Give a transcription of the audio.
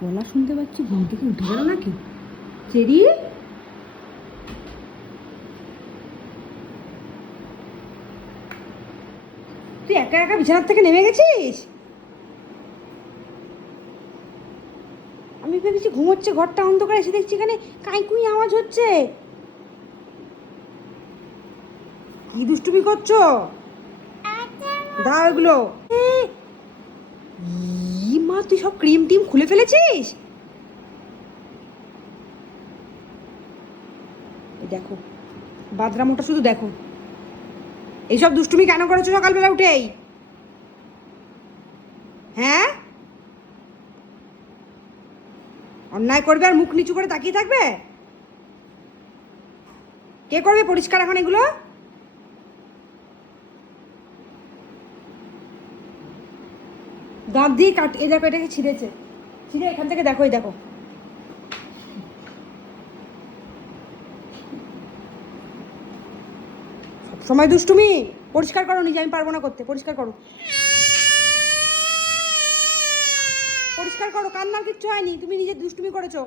গলা শুনতে পাচ্ছি, ঘুম থেকে উঠে গেল নাকি? চেরি, তুই একা একা বিছানার থেকে নেমে গেছিস? আমি ভেবেছি ঘুমোচ্ছে, ঘরটা অন্ধকার, এসে দেখছি এখানে কাঁইকুই আওয়াজ হচ্ছে। কি দুষ্টুমি করছো? দাও এগুলো। মা, তুই সব ক্রিম টিম খুলে ফেলেছিস? দেখো বাদরামোটা শুধু দেখো। এইসব দুষ্টুমি কেন করেছো সকালবেলা উঠেই? হ্যাঁ, অন্যায় করবে আর মুখ নিচু করে তাকিয়ে থাকবে? কে করবে পরিষ্কার এখন এগুলো? দাঁত দিয়ে কাট, এ দেখো এটাকে ছিঁড়েছে, ছিঁড়ে এখান থেকে দেখো, এই দেখো। সবসময় দুষ্টুমি। পরিষ্কার করো নিজে, আমি পারবো না করতে। পরিষ্কার করো, পরিষ্কার করো। কান্নার কিচ্ছু হয়নি, তুমি নিজে দুষ্টুমি করেছো।